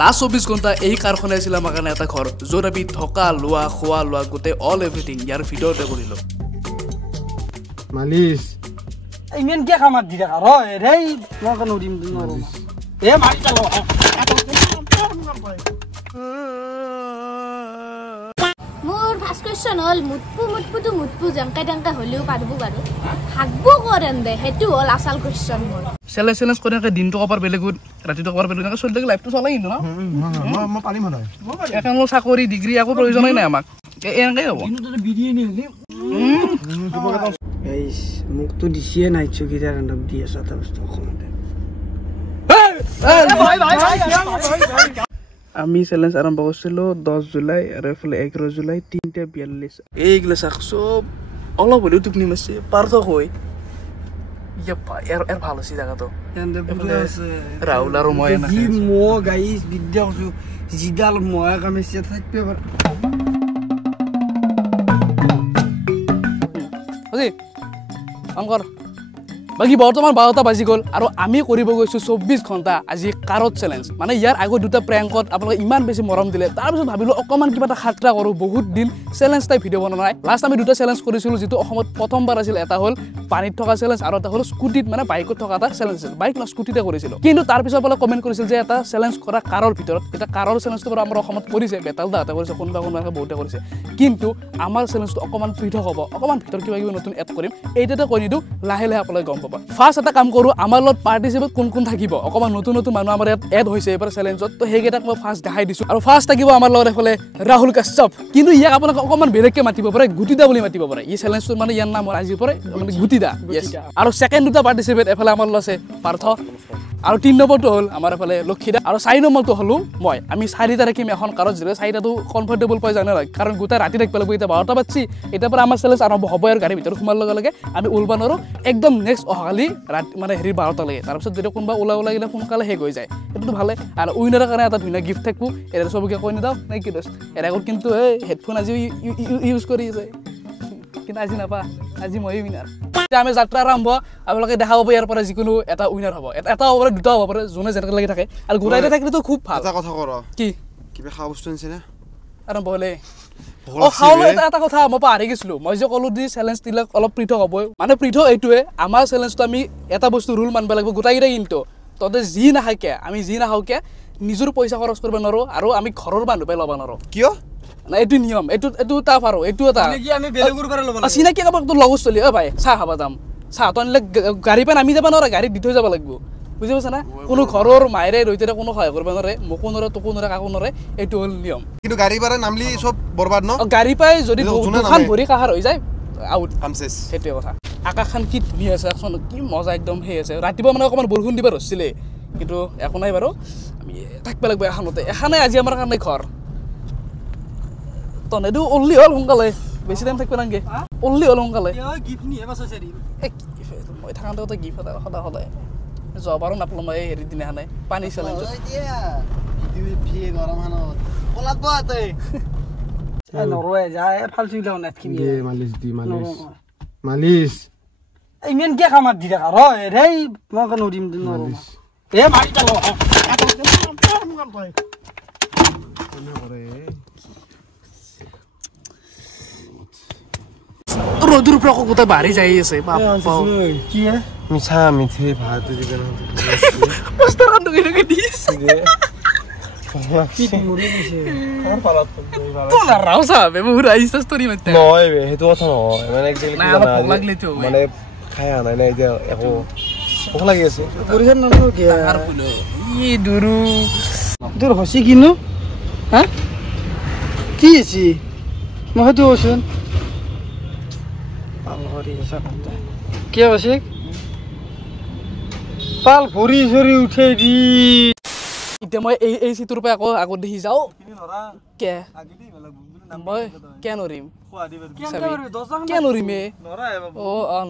Last 24 ঘণ্টা এই কাৰখনে আছিল আমাৰ কাৰণে এটা ঘৰ য'ত আমি থকা লোৱা খোৱা লোৱা গোটেই অল এভৰিথিং ইয়াৰ ভিতৰতে কৰিলোঁ মালিচ ইমান কি কামাত দি থাকা ৰে মই কেন উৰিম এ মাৰি চালো মোৰ ফাৰ্ষ্ট কোৱেশ্চন হ'ল মুটপু জংকা জংকা হ'লেও পাৰিব বাৰু ভাগবো কৰেন দে সেইটো হ'ল আচল কোৱেশ্চন মোৰ চেলেঞ্জ কৰি থাকে দিনটো কপাৰ বেলেগুত ৰাতিটো কপাৰ বেলেগুত চলি থাকে লাইফটো চলাই কিন্তু ন মই পানী মনাই এখন চাকৰি ডিগ্ৰী একো প্ৰয়োজনেই নাই আমাক এনেকৈ হ'ব গাইছ মোকতো দিছিয়ে নাইট চকীদাৰ এণ্ডক দি আছে এটা বস্তু অসমতে আমি চেলেঞ্জ আৰম্ভ কৰিছিলোঁ 10 জুলাই আৰু এইফালে 11 জুলাই 3:42 এইগিলা চাক চব অলপ হ'লেও টোপনি মাৰিছে পাৰ্থক হৈ ইয়াৰ ভাল হৈছে জেগাটো ৰাহুল আৰু মই গাইছ বিদ্যা কৈছো যিডাল মই কামিছে থাকিব অংকৰ বাকী বৰ্তমান 12টা বাজি গ'ল আৰু আমি কৰিব গৈছোঁ 24 ঘণ্টা আজি কাৰত চেলেঞ্জ মানে ইয়াৰ আগত দুটা প্ৰেংকত আপোনালোকে ইমান বেছি মৰম দিলে তাৰপিছত ভাবিলোঁ অকণমান কিবা এটা খাটৰা কৰোঁ বহুত দিন চেলেঞ্জ টাইপ ভিডিঅ' বনোৱা নাই লাষ্ট আমি দুটা চেলেঞ্জ কৰিছিলোঁ যিটো অসমত প্ৰথমবাৰ আছিল এটা হ'ল পানীত থকা চেলেঞ্জ আৰু এটা হ'ল স্কুটিত মানে বাইকত থকা এটা চেলেঞ্জ আছিল বাইক ন স্কুটিতে কৰিছিলোঁ কিন্তু তাৰপিছত বোলে কমেণ্ট কৰিছিল যে এটা চেলেঞ্জ কৰা কাৰৰ ভিতৰত এটা কাৰৰ চেলেঞ্জটো বাৰু আমাৰ অসমত কৰিছে বেতাল দাহঁতে কৰিছে কোনোবা বহুতে কৰিছে কিন্তু আমাৰ চেলেঞ্জটো অকণমান পৃথক হ'ব অকণমান ভিতৰত কিবা কিবি নতুন এড কৰিম এইটোতে কৰি দিওঁ লাহে লাহে আপোনালোকে গম পাব ফাৰ্ষ্ট এটা কাম কৰোঁ আমাৰ লগত পাৰ্টিচিপেট কোন থাকিব অকণমান নতুন মানুহ আমাৰ ইয়াত এড হৈছে এইবাৰ চেলেঞ্জত তো সেইকেইটাক মই ফাৰ্ষ্ট দেখাই দিছোঁ আৰু ফাৰ্ষ্ট থাকিব আমাৰ লগত এইফালে ৰাহুল কাশ্যপ কিন্তু ইয়াক আপোনালোকে অকণমান বেলেগকৈ মাতিব পাৰে গুটিদা বুলি মাতিব পাৰে এই চেলেঞ্জটোৰ মানে ইয়াৰ নাম হ'ল আজিৰ পৰা মানে গুটিদা আৰু ছেকেণ্ড দুটা পাৰ্টিচিপেট এফালে আমাৰ লগত আছে পাৰ্থ আৰু 3 নম্বৰটো হ'ল আমাৰ এফালে লক্ষীদা আৰু 4 নম্বৰটো হ'লো মই আমি 4টা ৰাখিম এখন কাৰত যিহেতু 4টাটো কমফৰ্টেবল পাই জানে নাই কাৰণ গোটেই ৰাতি থাকিব লাগিব এতিয়া 12টা বাজি এতিয়াৰ পৰা আমাৰ চেলেঞ্জ আৰম্ভ হ'ব আৰু গাড়ীৰ ভিতৰত সোমাৰ লগে লগে আমি ওলবা নোৱাৰোঁ একদম নেক্সট অহাকালি ৰাতি মানে হেৰি 12টালৈকে তাৰপিছত যদি কোনোবা ওলাই গ'লে সোনকালে শেষ হৈ যায় সেইটোতো ভালে আৰু উইনাৰৰ কাৰণে এটা ধুনীয়া গিফ্ট থাকিব এতিয়া চবকে কৈ নিদিওঁ নে কি দোষ এটা কিন্তু এই হেডফোন আজি ইউজ কৰি আছে কিন্তু আজি নাপা আজি ময়ে উইনাৰ আমি যাত্ৰা আৰম্ভ আপোনালোকে দেখা পাব ইয়াৰ পৰা যিকোনো এটা উইনাৰ হ'ব এটা হ'ব পাৰে দুটা হ'ব পাৰে যোনে যেনেকৈ লাগি থাকে আৰু গোটাইতে থাকিলেতো খুব ভাল এটা কথা কৰ কি কিবা খোৱা বস্তু আনিছেনে আৰম্ভ হ'লে খাবলৈ এটা কথা মই পাহৰি গৈছিলোঁ মই যে ক'লো দি চেলেঞ্জবিলাক অলপ পৃথক হ'ব মানে পৃথক এইটোৱে আমাৰ চেলেঞ্জটো আমি এটা বস্তু ৰুল মানিব লাগিব গোটাইকেইটাই কিন্তু তহঁতে যি নাখাকে আমি যি নাখাওকে নিজৰ পইচা খৰচ কৰিব নোৱাৰোঁ আৰু আমি ঘৰৰ মানুহ পাই ল'ব নোৱাৰোঁ কিয় না এইটো নিয়ম এইটো টাফ আৰু এইটো এটা চিনাকি কাৰোবাক তোৰ লগত চলি ভাই চাহ খাব যাম চাহ তো আনিলে গাড়ী পাই নামি যাব নোৱাৰে গাড়ীত দি থৈ যাব লাগিব বুজি পাইছা না কোনো ঘৰৰ মায়েৰে ৰৈতে কোনো সহায় কৰিব নোৱাৰে মোকো নোৱাৰে তোকো নোৱাৰে কাকো নোৱাৰে এইটো হ'ল নিয়ম কিন্তু গাড়ী পাই নামলি চব বৰবাদ ন গাড়ী পাই যদি দুখন ভৰি কাহাৰ হৈ যায় আউট সেইটোৱে কথা আকাশখন কি ধুনীয়া আছে কি মজা একদম সেই আছে ৰাতিপুৱা মানে অকণমান বৰষুণ দিব ধৰিছিলে কিন্তু একো নাই বাৰু আমি থাকিব লাগিব এখনে আজি আমাৰ কাৰণে ঘৰ তনেটো অল্লি হ'ল সোনকালে বেছি টাইম থাকিব নালাগে অল্লি হ'ল সোনকালে মই থাকোঁতে গিফ্ট এটা সদায় যোৱাবাৰো নাপালোঁ মই হেৰি দিনাখনে পানী চেলেঞ্জ ইমান কিয় কামাত দি থাকা ৰে মই কেন উৰিম এ মাৰি চালো ৰ'দৰ পৰা গোটেই বাঢ়ি যাই আছে কি মিঠা মিঠি ভাত খাই অহা নাই এতিয়া একো ভোক লাগি আছে তোৰ হচি কিনো হা কি আছে মই সেইটো কৈছোন কিয় কৈছে পাল ভৰি চৰি উঠে দি এতিয়া মই এই চিটোৰ পৰা আকৌ আগত দেখি যাওঁ কে মই কিয় নৰিম কিয় নৰিম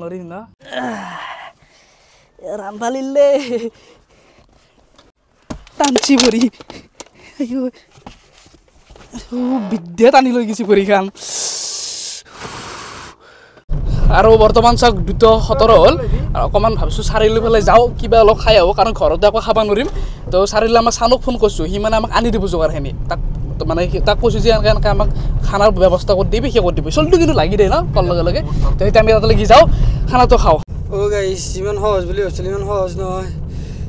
নৰিম না ৰান্ধালিলে টানছি ভৰি বিদ্যা টানি লৈ গৈছে ভৰিখন আৰু বৰ্তমান চাওক 2:17 হ'ল আৰু অকণমান ভাবিছোঁ চাৰিআলি ফালে যাওঁ কিবা অলপ খাই আহোঁ কাৰণ ঘৰতে আকৌ খাব নোৱাৰিম তো চাৰিআলি আমাৰ চানক ফোন কৰিছোঁ সি মানে আমাক আনি দিব যোগাৰখিনি তাক কৈছোঁ যে এনেকৈ আমাক খানাৰ ব্যৱস্থা কৰি দিবি সি কৰি দিব চলটো কিন্তু লাগি দিয়ে ন কল লগে লগে তো এতিয়া আমি তাতে লাগি যাওঁ খানাটো খাওঁ গাইছ ইমান সহজ বুলি ভাবিছিলোঁ ইমান সহজ নহয়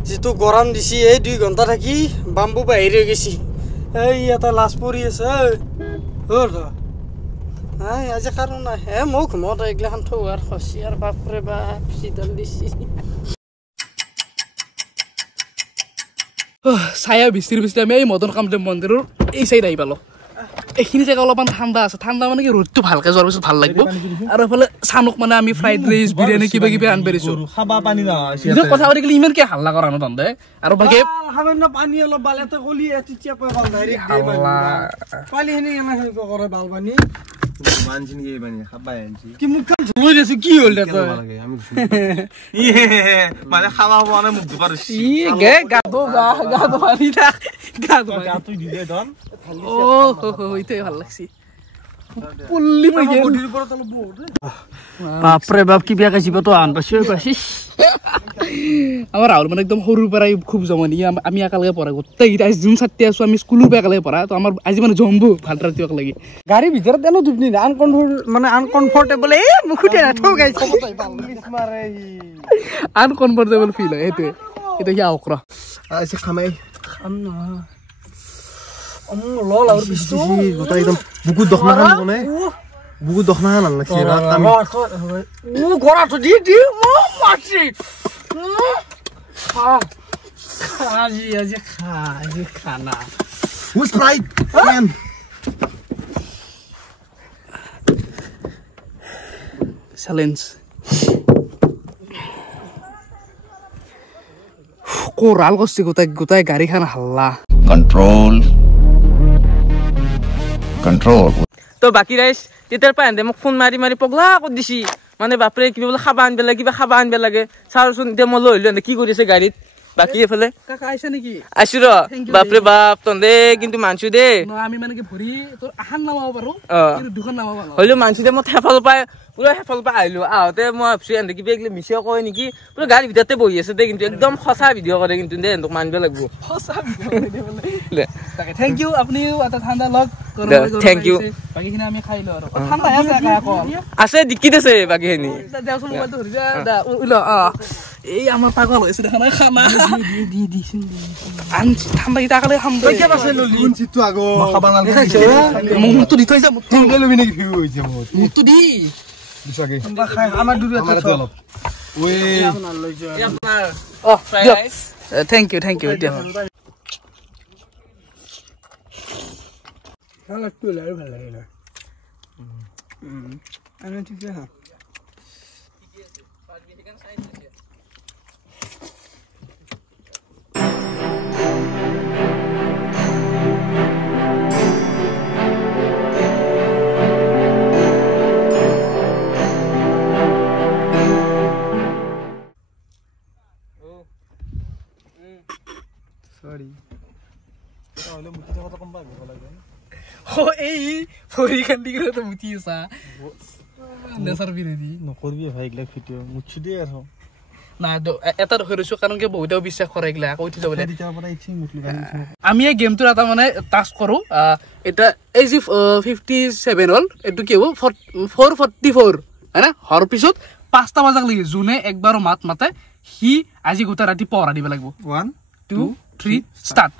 যিটো গৰম দিছে এই 2 ঘণ্টা থাকি বাম্বু বাহিৰ হৈ গৈছে এই এটা লাজ পৰি আছে আজি কাৰণ নাই মোক ঘুমত এইগিলাখান থোৱাৰ খচি আৰু বাপৰে বাপ চিডাল দিছে ছায়া বিস্তিৰ আমি এই মদন কামদেৱ মন্দিৰৰ এই চাইড আহি পালোঁ এইখিনি জেগা অলপমান ঠাণ্ডা আছে ঠাণ্ডা মানে কি ৰ'দটো ভালকৈ যোৱাৰ পিছত ভাল লাগিব আৰু এইফালে চানুক মানে আমি ফ্ৰাইড ৰাইচ বিৰিয়ানী কিবা কিবি আনি পাৰিছোঁ কথা পাতি গ'লে ইমানকৈ হাল্লা কৰা ন তহঁতে আৰু বাকী সামান্য পানী অলপ বালেতে কলি পানীখিনি কৰে ভাল পানী কি মুখখন ধুই দিছো কি হ'ল মানে খাবা মানে মুখ ধুবা ভাল লাগছি বাপৰে বাপ কি বেয়া কাছি তো আন পাইছিস আমাৰ ৰাহুল মানে একদম সৰুৰ পৰাই খুব জমনি আমি একেলগে পঢ়া গোটেইকেইটা যোন ছাত্ৰী আছো আমি স্কুলৰ পৰা একেলগে পঢ়া তো আমাৰ আজি মানে জম্বু ভাল ৰাতি একেলগে গাড়ীৰ ভিতৰত এনে দুপনি আনকমফৰ্টেবল এই মুখতে ৰাথৌ গাইছে আনকমফৰ্টেবল ফিল হয় সেইটোৱে এতিয়া কি আওক ৰ খামাই খাম নহয় লল আৰু পিছটো গোটাই একদম বুকুত দখনা খান মানে বুকুত দখনা খান লাগছে গৰাটো দি মাছি আজি খানা Who's right? Man. Challenge. Coral কষ্ট গোটাই গাড়ীখন হাল্লা Control. তো বাকী ৰাইজ তেতিয়াৰ পৰা এনে মোক ফোন মাৰি পগলা কৰি দিছি মানে বাপৰে কিবা বোলে খাবা আনব লাগে কিবা খাবা আনব লাগে চাওচোন এতিয়া মই লৈ আহিলো কি কৰিছে গাড়ীত বাকী এফালে কাকা আইছা নেকি আছো ৰ বাপৰে বাপ তন্দে কিন্তু মানছো দে আমি মানে কি ভৰি তোৰ আহান নামাব পাৰো কিন্তু দুখন নামাব পাৰো হইলো মানছো দে মই হেফাল পাই পুৰা হেফাল পাই আহিলো আহতে মই ভাবছো এনে কিবা একলে মিছা কয় নেকি পুৰা গাড়ীৰ ভিতৰতে বহি আছে দে কিন্তু একদম সঁচা ভিডিঅ' কৰে কিন্তু দে এন্তক মানব লাগিব সঁচা ভিডিঅ' তাকে থ্যাংক ইউ আপুনিও এটা ঠাণ্ডা লগ থ্যাংক ইউ বাকিখিনি আমি খাই লো আৰু ঠাণ্ডা আছে কাকা আছে ডিকিত আছে বাকিখিনি দেওচোন মোবাইলটো ধৰি যা উলা এই আমাৰ পাগল হৈছে দেখা নাই খানা দি আন ঠাণ্ডা ইটা কালে খাম দে কেবা আছে ললি চিটটো আগো খাবা নালগে মুটো দি থৈছা মুটো লবি নেকি ভিউ হৈছে মুটো দি দিছাগে আমাৰ দুটো এটা অলপ ওই আপোনাৰ ফ্ৰাইড ৰাইস থ্যাংক ইউ দিয়া ভাল লাগে আৰু ভাল লাগে আমি ঠিক আছে সৰি তাহলে মুতি কথা কম পাবো লাগে এই ফৰি কান্দি গলে তো মুতি আছা নেসাৰ বিৰেদি নকৰবি ভাই গলা ভিডিঅ মুছি দে আৰু না এটা ধৰিছো কাৰণ কি বহুতেও বিশ্বাস কৰে গলা আকৌ উঠি যাবলে তেতিয়া পৰা ইচ্ছা মুতলি গালি আমি এই গেমটো এটা মানে টাস্ক কৰো এটা এই যে 57 হল এটো কি হ'ব 444 হয়না হৰ পিছত 5টা বজাক লাগি জুনে একবাৰ মাত মাতে হি আজি গোটা ৰাতি পঢ়া দিব লাগিব 1 2 3 start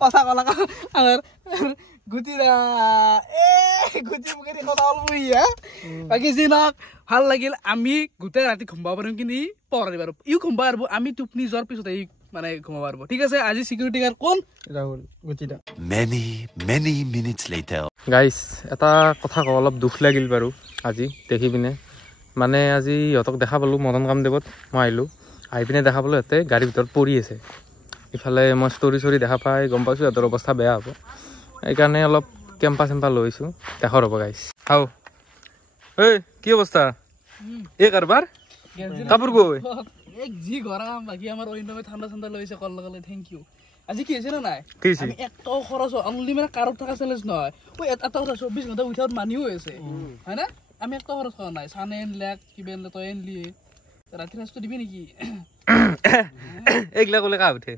কথা কলা আমার গুটিরা গুটি মুখে কথা বলবো ইয়া বাকি যে না ভাল লাগিল আমি গোটেই রাতি ঘুমবা পারিম কিন্তু পড়া দিব পারবো ইউ ঘুমবা পারবো আমি টুপনি জ্বর পিছত এই মানে ঘুমবা পারবো ঠিক আছে আজি সিকিউরিটি গার্ড কোন ৰাহুল গুটিটা Many minutes later. গাইছ এটা কথা কওঁ অলপ দুখ লাগিল বাৰু আজি দেখি পিনে মানে আজি ইহঁতক দেখা পালোঁ মদন কামদেৱত মই আহিলোঁ আহি পিনে দেখা পালোঁ সিহঁতে গাড়ীৰ ভিতৰত পৰি আছে ইফালে মই ষ্টৰি চৰি দেখা পাই গম পাইছোঁ সিহঁতৰ অৱস্থা বেয়া হ'ব সেইকাৰণে অলপ কেম্পা চেম্পা লৈছোঁ দেখৰ হ'ব গাইছ হাও ঐ কি অৱস্থা এই কাৰবাৰ কাপোৰ গৈ যি গৰম বাকী আমাৰ অৰিন্দমে ঠাণ্ডা ঠাণ্ডা লৈছে কল লগালে থেংক ইউ আজি কি হৈছে না নাই কি হৈছে? আমি একটাও খৰচ অনলি মানে কাৰত থকা চেলেঞ্জ নহয় ঐ এটা কথা 24 ঘণ্টা উইথাউট মানিও হৈছে হয় না আমি একটাও খৰচ কৰা নাই চানে লেক কিবেন তই এনলি ৰাতি ৰাস্তা দিবি নেকি এইগিলা ক'লে কাহ উঠে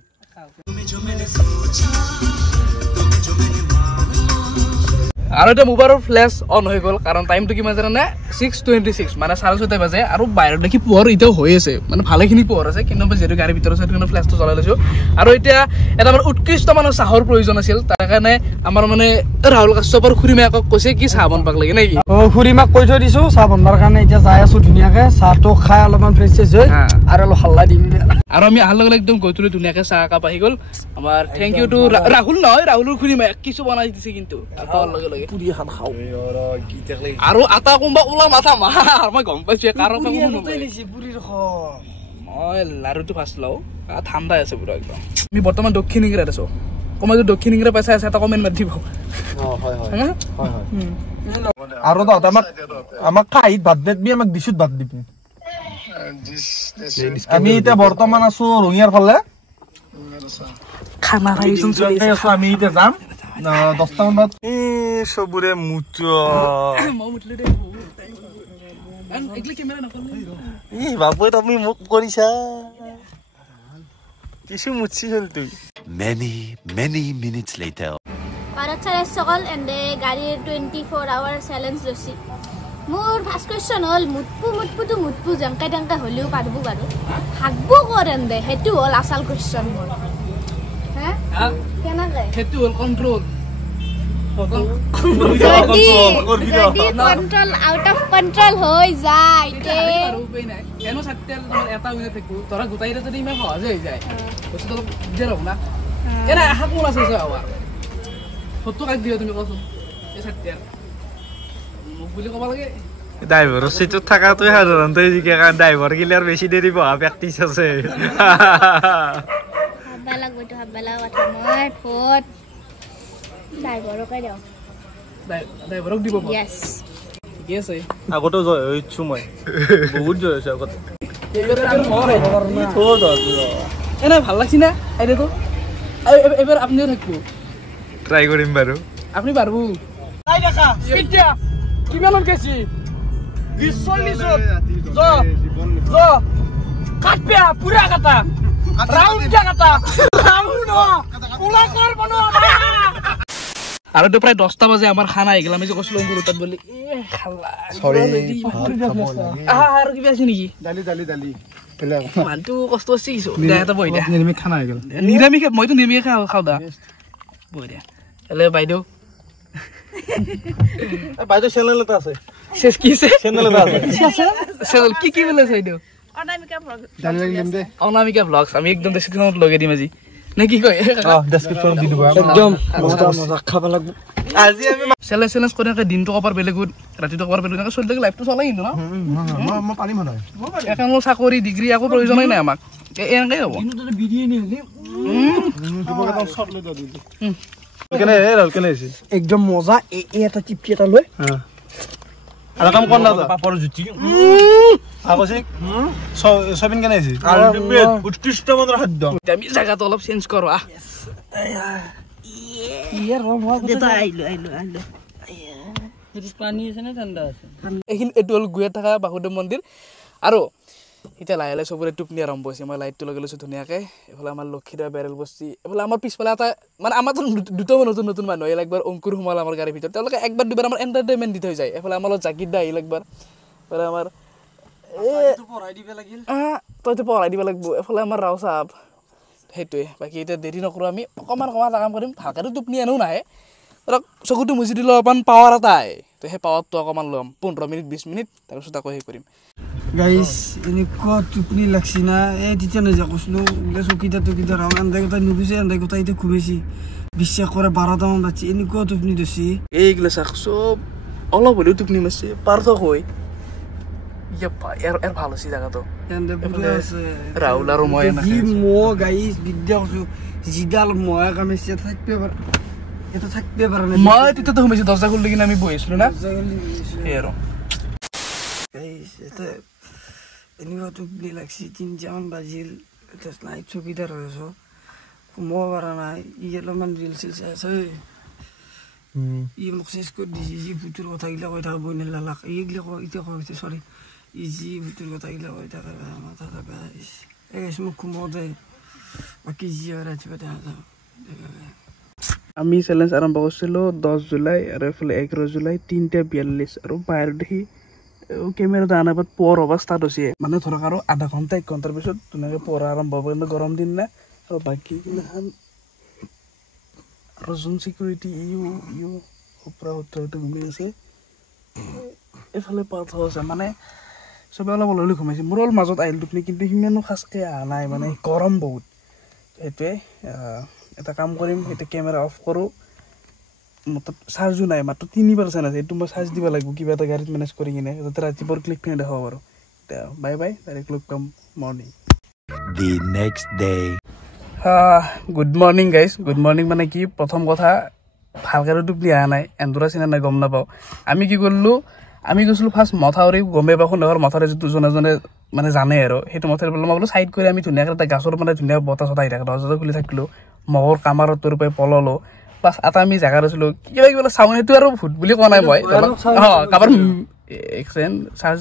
আৰু এটা মোবাইলৰ ফ্লেছ অন হৈ গ'ল কাৰণ টাইমটো কিমান জানে 6:26 মানে 6:30 বাজে আৰু বাহিৰত দেখি পোহৰ এতিয়াও হৈ আছে মানে ভালেখিনি পোহৰ আছে কিন্তু মই যিহেতু গাড়ীৰ ভিতৰত আছে কিন্তু ফ্লেছটো জ্বলাই লৈছোঁ আৰু এতিয়া এটা আমাৰ উৎকৃষ্ট মানৰ চাহৰ প্ৰয়োজন আছিল তাৰ কাৰণে আমাৰ মানে ৰাহুল কাশ্যপৰ খুৰীমাকক কৈছে কি চাহ বনাব লাগে নেকি খুৰীমাক কৈ থৈ দিছোঁ চাহ বনোৱাৰ কাৰণে এতিয়া যাই আছোঁ ধুনীয়াকৈ চাহটো খাই অলপমান ফ্ৰেছ চেছ হৈ আৰু অলপ হাল্লা দিম আৰু আমি আহাৰ লগে লগে একদম গৈছিলোঁ ধুনীয়াকৈ চাহ একাপ আহি গ'ল আমাৰ থেংক ইউ টু ৰাহুল নহয় ৰাহুলৰ খুৰীমাই কিছু বনাই দিছে কিন্তু লগে লগে আৰু আটা কোনোবা ওলা মাথা মাৰ মই গম পাইছো কাৰো মই লাৰুটো ফাৰ্ষ্ট লওঁ ঠাণ্ডাই আছে পুৰা একদম আমি বৰ্তমান দক্ষিণ ইংৰাত আছো কমাই যদি দক্ষিণ ইংৰাত পাইছা আছে এটা কমেণ্ট মাৰি দিব আৰু দাদা আমাক কাহিত ভাত দিবি আমাক দিছুত ভাত দিবি আমি এতিয়া বৰ্তমান আছো ৰঙিয়াৰ ফালে খানা আছো আমি এতিয়া যাম 10টা মান বাত সবুৰে মুচ বাবু তুমি মোক কৰিছা কিছু মুচি চল তুই Many minutes later. ভাৰত চাই সকল এণ্ডে গাড়ীৰ 24 আৱাৰ চেলেঞ্জ লৈছি মোৰ ফাৰ্ষ্ট কুৱেশ্যন হ'ল মুটপু জংকাই টাংকাই হ'লেও পাৰব বাৰু হাগব কৰেন দে সেইটো হ'ল আচল কুৱেশ্যন মোৰ হা কেনেকে সেইটো হ'ল কন্ট্ৰোল যদি কন্ট্ৰোল আউট অফ কন্ট্ৰোল হৈ যায় তে এনো সাতটাৰ তোমাৰ এটা উইনে থাকো তোৰা গোটাইৰে যদি ইমান সহজ হৈ যায় বস্তু অলপ দিগদাৰ হ'ব না এনে আশা কোন আছে যে আৱাৰ ফটো কাক দিও তুমি কোৱাচোন এই সাতটাৰ মোক বুলি ক'ব লাগে ড্ৰাইভাৰৰ চিটত থকাটোৱে সাধাৰণতে জিকে কাৰণ ড্ৰাইভাৰ গিলাৰ বেছি দেৰি বহা প্ৰেক্টিচ আছে হাব্বা লাগব তো হাব্বা লাগা কথা মই ফট ড্ৰাইভাৰক দিও ড্ৰাইভাৰক দিব ইয়েস ঠিকে আছে আগতো জয় হৈছো মই বহুত জয় হৈছে আগতে এনে ভাল লাগছি না আইডিয়াটো এবাৰ আপুনিও থাকিব ট্ৰাই কৰিম বাৰু আপুনি পারবো নাই দেখা স্পিডটা কিমানত গেছি 20-40 জ কাটপা পুরা কাটা রাউন্ড কাটা রাউন্ড পুরা কর বনো আৰু তো প্ৰায় 10টা বাজে আমাৰ খানা আহি গেল আমি যে কৈছিলো গুৰুতাত বুলি এ খালা সৰি আৰু কিবা আছে নেকি দালি মানটো কষ্ট আছে কিছু দে এটা বই দে নিৰামিষ খানা হৈ গেল নিৰামিষ মইতো নিৰামিষ খাও দা বই দে এলে বাইদেউ বাইদেউ চেনেল এটা আছে শেষ কি আছে চেনেল এটা আছে চেনেল কি বলে বাইদেউ অনামিকা ব্লগস আমি একদম ডেসক্রিপশনত লগাই দিম আজি নে কি কয় ডেসক্রিপশনত দি দিব একদম মজা খাব লাগব আজি আমি চেলেঞ্জ কৰি থাকে দিনটো কপাৰ বেলেগ ৰাতিটো কপাৰ বেলেগ চলি থাকে লাইফটো চলাই কিন্তু ন মই পানী মানাই এখন চাকৰি ডিগ্ৰী একো প্ৰয়োজনই নাই আমাক এনেকৈ হ'ব একদম মজা এটা টিপকি এটা লৈ আৰু কাম কৰ না পাপৰ জুতি আগছে সবিন কেনে আছে উৎকৃষ্ট মানৰ খাদ্য আমি জায়গাটো অলপ চেঞ্জ কৰো এইখিনি এইটো হ'ল গুৱাহাটীত থকা বাসুদেৱ মন্দিৰ আৰু এতিয়া লাহে লাহে চবৰে টোপনি আৰম্ভ হৈছে মই লাইটটো লগাই লৈছোঁ ধুনীয়াকৈ এইফালে আমাৰ লক্ষীদা বেৰেল বস্তি এইফালে আমাৰ পিছফালে এটা মানে আমাৰতো দুটা নতুন নতুন মানুহ আহিল একবাৰ অংকুৰ সোমাল আমাৰ গাড়ীৰ ভিতৰত তেওঁলোকে একবাৰ দুবাৰ আমাৰ এণ্টাৰটেইনমেণ্ট দি থৈ যায় এইফালে আমাৰ লগত জাকিৰ দা আহিল একবাৰ এইফালে আমাৰ তইতো পঢ়াই দিব লাগিব এইফালে আমাৰ ৰাও চাহাব সেইটোৱে বাকী এতিয়া দেৰি নকৰোঁ আমি অকণমান এটা কাম কৰিম ভালকৈতো টোপনি আনো নাহে ধৰক চকুটো মুচি দিলে অকণমান পাৱাৰ এটা আহে তো সেই পাৱাৰটো অকণমান ল'ম 15 মিনিট 20 মিনিট তাৰপিছত আকৌ সেই কৰিম গাইস এনেকুৱা টোপনি লাগছি না এই তেতিয়া নজা কৈছিলো চকীদাৰ ৰাউণ্ড আন্দাই কথা নুবুজে আন্দাই কথা এতিয়া খুবেছি বিশ্বাস কৰে 12টা মান বাজি এনেকুৱা টোপনি দিছি এইগিলা চাক চব অলপ হ'লেও টোপনি মাৰছে পাৰ্থক হৈ ইয়াৰ ভাল হৈছে জাগাটো এন্দে পুৰা আছে ৰাহুল আৰু মই কি মো গাইস বিদ্যা কৈছো জিডাল ময়া কামেছে থাকবে পার এটা থাকবে পারে না মই তেতিয়া তো সোমাইছি দরজা খুলি কিনে আমি বহিছিলো না এই আৰু গাইস এটা এনেকুৱা টোপনি লাগছি 3 বাজিল এটা নাইট চকিদার হয়েছো ঘুমো পারা নাই ইয়েলমান রিল সিল আছে ই মোক শেষ করে দিছি যে ফুটুর কথা গিলা কই থাকবো নেলা লাখ এইগুলা কই ইতে কইতে সরি ইজি ফুটুর কথা গিলা কই থাকা মাথা থাকা এই সময় ঘুমো দে বাকি জিয়ার আছে বেটা আমি চ্যালেঞ্জ আৰম্ভ কৰিছিলো 10 জুলাই আৰু এফালে 11 জুলাই 3:42 আৰু বাহিৰ দেখি কেমেৰা দানাবাত পৰ অৱস্থাত হৈছে মানে ধৰক আৰু আধা ঘণ্টা 1 ঘণ্টাৰ পিছত ধুনীয়াকৈ পঢ়া আৰম্ভ হ'ব কিন্তু গৰম দিন না আৰু বাকী কিমান আৰু যোন চিকিউৰিটি ইউ ওপৰা উত্তৰটো ঘুমি আছে এফালে পাথৰ আছে মানে চবে অলপ অলপ ঘুমাইছে মোৰ অলপ মাজত আহিল টোপনি কিন্তু সিমানো খাচকৈ অহা নাই মানে গৰম বহুত সেইটোৱে এটা কাম কৰিম এটা কেমেৰা অফ কৰোঁ মোৰ তাত চাৰ্জো নাই মাত্ৰ 3% আছে এইটো মই চাৰ্জ দিব লাগিব কিবা এটা গাড়ীত মেনেজ কৰি কিনে যাতে ৰাতিপুৱাৰ ক্লিক ফিনে দেখাব পাৰোঁ এতিয়া বাই বাই ডাইৰেক্ট লগ পাম morning The next day. Good morning guys good morning মানে কি প্ৰথম কথা ভালকৈ টোপনি অহা নাই এন্দুৰা চিনা নাই গম নাপাওঁ আমি কি কৰিলোঁ আমি গৈছিলোঁ ফাৰ্ষ্ট মথাউৰি গমেই পাওঁ শুনে মথাউৰি যিটো জনে জনে মানে জানে আৰু সেইটো মথাউৰি পেলাই মই বোলো চাইড কৰি আমি ধুনীয়াকৈ এটা গাছৰ মানে ধুনীয়া বতাহ চতাহ আহি থাকে দৰ্জাটো খুলি থাকিলোঁ মহৰ কামাৰৰ তোৰ পৰাই পললোঁ প্লাছ এটা আমি জেগাত আছিলোঁ কিবা কিবা চাউণ্ড সেইটো আৰু ভূত বুলি কোৱা নাই মই কাৰোবাৰ এক্সেণ্ট চাৰ্জ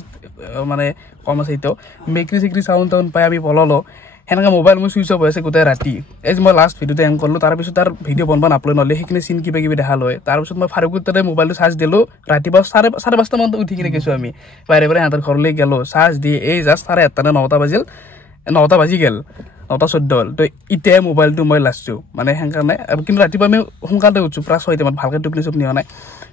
মানে কম আছে সেইটো মেকৰি চেকৰি চাউণ্ড টাউন পাই আমি পললোঁ সেনেকৈ মোবাইল মোৰ চুইচ অফ হৈ আছে গোটেই ৰাতি এই যে মই লাষ্ট ভিডিঅ'টো এণ্ড কৰিলোঁ তাৰপিছত তাৰ ভিডিঅ' বনাব নাপালোঁ নহ'লে সেইখিনি চিন কিবা কিবি দেখা লয় তাৰপিছত মই ফাৰুকৰ তাতে মোবাইলটো চাৰ্জ দিলোঁ ৰাতিপুৱা 5:30 মানত উঠি কিনে গৈছোঁ আমি বাহিৰে বাহিৰে সিহঁতৰ ঘৰলৈ গ'লোঁ চাৰ্জ দি এই জাষ্ট 8:30 নে 9টা বাজিল 9টা বাজি গ'ল 9:14 হ'ল তো এতিয়াই মোবাইলটো মই লাষ্টছোঁ মানে সেইকাৰণে কিন্তু ৰাতিপুৱা আমি সোনকালে উঠছোঁ প্ৰায় 6টা মানত ভালকৈ টোপনি চোপনি হোৱা নাই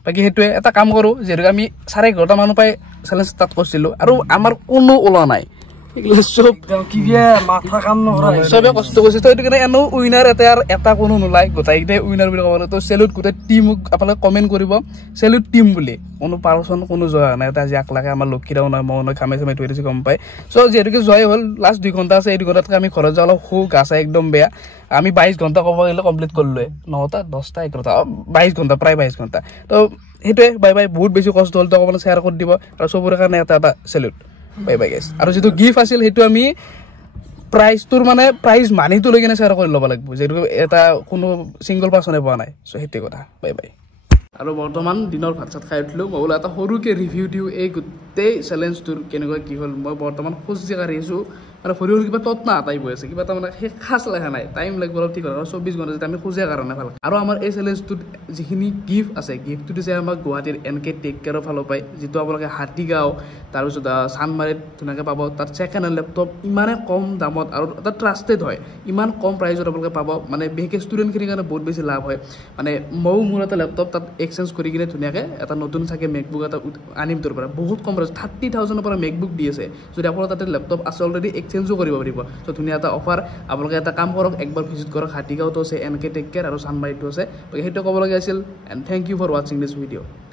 বাকী সেইটোৱে এটা কাম কৰোঁ যিহেতুকে আমি 11:30 মানৰ পৰাই চেলেঞ্জ ষ্টাৰ্ট কৰিছিলোঁ আৰু আমাৰ কোনো ওলোৱা নাই চব কিবা মাথা কাম নকৰা চবে কষ্ট কৰিছে তো এইটো কাৰণে এনেও উইনাৰ এটা কোনো নোলায় গোটেইকেইটাই উইনাৰ বুলি ক'ব তো চেলুট গোটেই টিমক আপোনালোকে কমেণ্ট কৰিব চেলুট টিম বুলি কোনো পাৰ্চন কোনো জয় নাই এটা আজি একলাগে আমাৰ লক্ষীৰাও নহয় মই নহয় খামে চামে থৈ দিছোঁ গম পাই চ' যিহেতুকে জয় হ'ল লাষ্ট 2 ঘণ্টা আছে এই 2 ঘণ্টাতকৈ আমি ঘৰত যাওঁ অলপ সু গা চা একদম বেয়া আমি 22 ঘণ্টা ক'ব গ'লে কমপ্লিট কৰিলোৱে 9টা 10টা 11টা 22 ঘণ্টা প্ৰায় 22 ঘণ্টা তো সেইটোৱে বাই বাই বহুত বেছি কষ্ট হ'ল তো অকণমান শ্বেয়াৰ কৰি দিব আৰু চবৰে কাৰণে এটা চেলুট বাই বাই গাইছ আৰু যিটো গিফ্ট আছিল সেইটো আমি প্ৰাইজটোৰ মানে প্ৰাইজ মানিটো লৈ কিনে শ্বেয়াৰ কৰি ল'ব লাগিব যিহেতু এটা কোনো ছিংগল পাৰ্চনে পোৱা নাই চ' সেইটোৱে কথা বাই বাই আৰু বৰ্তমান দিনৰ ভাত চাত খাই উঠিলোঁ মই বোলো এটা সৰুকৈ ৰিভিউ দিওঁ এই গোটেই চেলেঞ্জটোৰ কেনেকুৱা কি হ'ল মই বৰ্তমান খোজ কাঢ়ি আহিছোঁ মানে ভৰি কিবা তৎনা আটাই বৈ আছে কিবা এটা মানে সেই খাচ লেখা নাই টাইম লাগিব অলপ ঠিক হ'ল আৰু 24 ঘণ্টা যেতিয়া আমি খোজে কাৰণে ভাল আৰু আমাৰ এই চেলেঞ্জটোত যিখিনি গিফ্ট আছে গিফ্টটো দিছে আমাক গুৱাহাটীৰ NK টেক কেয়াৰৰ ফালৰ পৰাই যিটো আপোনালোকে হাতীগাঁও তাৰপিছত চানমাৰীত ধুনীয়াকৈ পাব তাত ছেকেণ্ড হেণ্ড লেপটপ ইমানে কম দামত আৰু এটা ট্ৰাষ্টেড হয় ইমান কম প্ৰাইজত আপোনালোকে পাব মানে বিশেষকৈ ষ্টুডেণ্টখিনিৰ কাৰণে বহুত বেছি লাভ হয় মানে ময়ো মোৰ এটা লেপটপ তাত এক্সচেঞ্জ কৰি কিনে ধুনীয়াকৈ এটা নতুন চাগে মেকবুক এটা আনিম তোৰ পৰা বহুত কম প্ৰাইজ 30,000ৰ পৰা মেকবুক দি আছে যদি আপোনাৰ তাতে লেপটপ আছে অলৰেডি এক্সচেঞ্জো কৰিব পাৰিব চ' ধুনীয়া এটা অফাৰ আপোনালোকে এটা কাম কৰক একবাৰ ভিজিট কৰক হাতীগাঁৱতো আছে NK টেক কেয়াৰ আৰু চানমাৰীতো আছে সেইটো ক'বলগীয়া আছিল এণ্ড থেংক ইউ ফৰ ৱাচিং দিছ ভিডিঅ'